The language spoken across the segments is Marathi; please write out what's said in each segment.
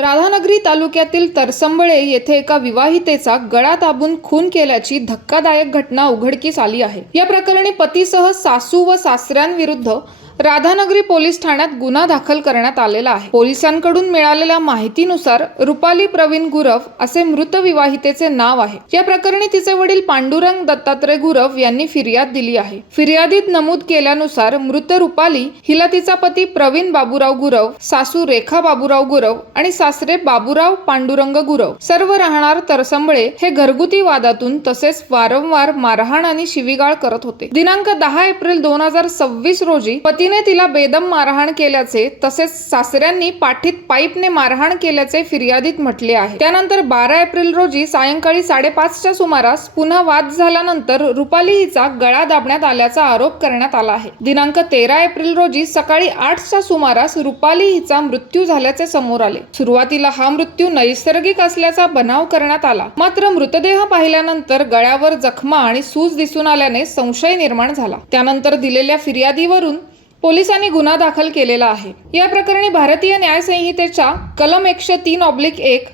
राधानगरी तालुक्यातील तरसंबळे येथे एका विवाहितेचा गळा दाबून खून केल्याची धक्कादायक घटना उघडकीस आली आहे। या प्रकरणी पतीसह सासू व सासऱ्यांविरुद्ध राधानगरी पोलीस ठाण्यात गुन्हा दाखल करण्यात आलेला आहे। पोलिसांकडून मिळालेल्या माहितीनुसार रुपाली प्रवीण गुरव असे मृत विवाहितेचे नाव आहे। या प्रकरणी तिचे वडील पांडुरंग दत्तात्रय गुरव यांनी फिर्याद दिली आहे। फिर्यादीत नमूद केल्यानुसार मृत रुपाली हिला तिचा पती प्रवीण बाबूराव गुरव, सासू रेखा बाबूराव गुरव आणि सासरे बाबूराव पांडुरंग गुरव सर्व राहणार तरसंबळे हे घरगुती वादातून तसेच वारंवार मारहाण आणि शिवीगाळ करत होते। दिनांक 10 एप्रिल 2026 रोजी पतीने तिला बेदम मारहाण केल्याचे तसेच सासऱ्यांनी पाठीत पाईपने मारहाण केल्याचे फिर्यादीत म्हटले आहे। त्यानंतर 12 एप्रिल रोजी सायंकाळी 5:30च्या सुमारास पुन्हा वाद झाल्यानंतर रुपाली हिचा गळा दाबण्यात आल्याचा आरोप करण्यात आला आहे। दिनांक 13 एप्रिल रोजी सकाळी 8च्या सुमारास रुपाली हिचा मृत्यू झाल्याचे समोर आले। सुरुवातीला हा मृत्यू नैसर्गिक असल्याचा बनाव करण्यात आला, मात्र मृतदेह पाहिल्यानंतर गळ्यावर जखमा आणि सूज दिसून आल्याने संशय निर्माण झाला। त्यानंतर दिलेल्या फिर्यादीवरून पोलिसांनी गुन्हा दाखल केलेला आहे। या प्रकरणी भारतीय न्याय संहितेच्या कलम 103/1,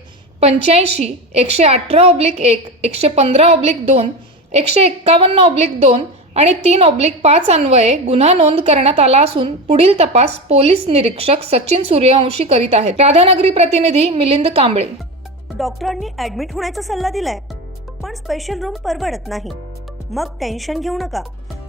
85, 118/1, 115/2, 151/2 आणि 3/5 अन्वये गुन्हा नोंद करण्यात आला असून पुढील तपास पोलीस निरीक्षक सचिन सूर्यवंशी करीत आहेत। राधानगरी प्रतिनिधी मिलिंद कांबळे। डॉक्टरांनी ऍडमिट होण्याचा सल्ला दिलाय, पण स्पेशल रूम परवडत नाही। मग टेन्शन घेऊ नका।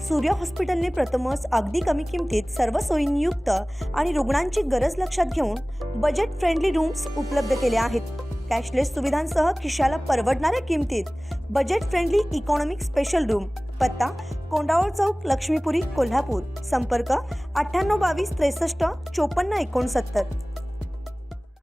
सूर्य हॉस्पिटलने प्रथमच अगदी कमी किमतीत सर्व सोयींयुक्त आणि रुग्णांची गरज लक्षात घेऊन बजेट फ्रेंडली रूम्स उपलब्ध केले आहेत। कॅशलेस सुविधांसह खिशाला परवडणाऱ्या किमतीत budget friendly economic special room. पत्ता कोंडावळ चौक, लक्ष्मीपुरी, कोल्हापूर। संपर्क 9822 63 54 69।